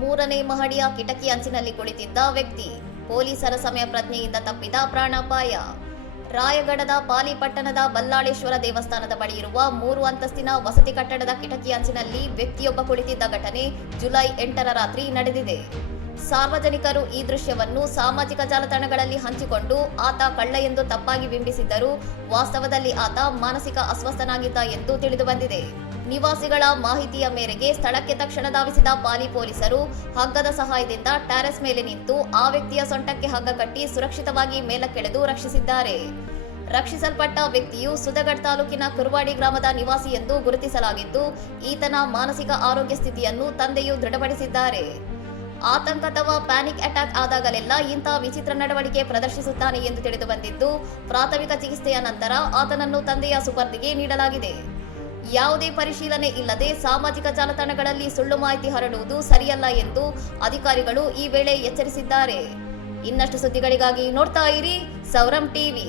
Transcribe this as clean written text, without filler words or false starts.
ಮೂರನೇ ಮಹಡಿಯ ಕಿಟಕಿ ಅಂಚಿನಲ್ಲಿ ಕುಳಿತಿದ್ದ ವ್ಯಕ್ತಿ. ಪೊಲೀಸರ ಸಮಯ ಪ್ರಜ್ಞೆಯಿಂದ ತಪ್ಪಿದ ಪ್ರಾಣಾಪಾಯ. ರಾಯಗಢದ ಪಾಲಿ ಪಟ್ಟಣದ ಬಲ್ಲಾಳೇಶ್ವರ ದೇವಸ್ಥಾನದ ಬಳಿ ಇರುವ 3 ಅಂತಸ್ತಿನ ವಸತಿ ಕಟ್ಟಡದ ಕಿಟಕಿ ಅಂಚಿನಲ್ಲಿ ವ್ಯಕ್ತಿಯೊಬ್ಬ ಕುಳಿತಿದ್ದ ಘಟನೆ ಜುಲೈ 8ರ ರಾತ್ರಿ ನಡೆದಿದೆ. ಸಾರ್ವಜನಿಕರು ಈ ದೃಶ್ಯವನ್ನು ಸಾಮಾಜಿಕ ಜಾಲತಾಣಗಳಲ್ಲಿ ಹಂಚಿಕೊಂಡು ಆತ ಕಳ್ಳ ಎಂದು ತಪ್ಪಾಗಿ ಬಿಂಬಿಸಿದ್ದರು. ವಾಸ್ತವದಲ್ಲಿ ಆತ ಮಾನಸಿಕ ಅಸ್ವಸ್ಥನಾಗಿದ್ದ ಎಂದು ತಿಳಿದುಬಂದಿದೆ. ನಿವಾಸಿಗಳ ಮಾಹಿತಿಯ ಮೇರೆಗೆ ಸ್ಥಳಕ್ಕೆ ತಕ್ಷಣ ಧಾವಿಸಿದ ಪಾಲಿ ಪೊಲೀಸರು ಹಗ್ಗದ ಸಹಾಯದಿಂದ ಟೆರೆಸ್ ಮೇಲೆ ನಿಂತು ಆ ವ್ಯಕ್ತಿಯ ಸೊಂಟಕ್ಕೆ ಹಗ್ಗ ಕಟ್ಟಿ ಸುರಕ್ಷಿತವಾಗಿ ಮೇಲಕ್ಕೆಳೆದು ರಕ್ಷಿಸಿದ್ದಾರೆ. ರಕ್ಷಿಸಲ್ಪಟ್ಟ ವ್ಯಕ್ತಿಯು ಸುದಗಡ್ ತಾಲೂಕಿನ ಕುರ್ವಾಡಿ ಗ್ರಾಮದ ನಿವಾಸಿ ಎಂದು ಗುರುತಿಸಲಾಗಿದ್ದು, ಈತನ ಮಾನಸಿಕ ಆರೋಗ್ಯ ಸ್ಥಿತಿಯನ್ನು ತಂದೆಯು ದೃಢಪಡಿಸಿದ್ದಾರೆ. ಆತಂಕ ಅಥವಾ ಪ್ಯಾನಿಕ್ ಅಟ್ಯಾಕ್ ಆದಾಗಲೆಲ್ಲ ಇಂತಹ ವಿಚಿತ್ರ ನಡವಳಿಕೆ ಪ್ರದರ್ಶಿಸುತ್ತಾನೆ ಎಂದು ತಿಳಿದುಬಂದಿದ್ದು, ಪ್ರಾಥಮಿಕ ಚಿಕಿತ್ಸೆಯ ನಂತರ ಆತನನ್ನು ತಂದೆಯ ಸುಪರ್ದಿಗೆ ನೀಡಲಾಗಿದೆ. ಯಾವುದೇ ಪರಿಶೀಲನೆ ಇಲ್ಲದೆ ಸಾಮಾಜಿಕ ಜಾಲತಾಣಗಳಲ್ಲಿ ಸುಳ್ಳು ಮಾಹಿತಿ ಹರಡುವುದು ಸರಿಯಲ್ಲ ಎಂದು ಅಧಿಕಾರಿಗಳು ಈ ವೇಳೆ ಎಚ್ಚರಿಸಿದ್ದಾರೆ. ಇನ್ನಷ್ಟು ಸುದ್ದಿಗಳಿಗಾಗಿ ನೋಡ್ತಾ ಇರಿ ಸೌರಂ ಟಿವಿ.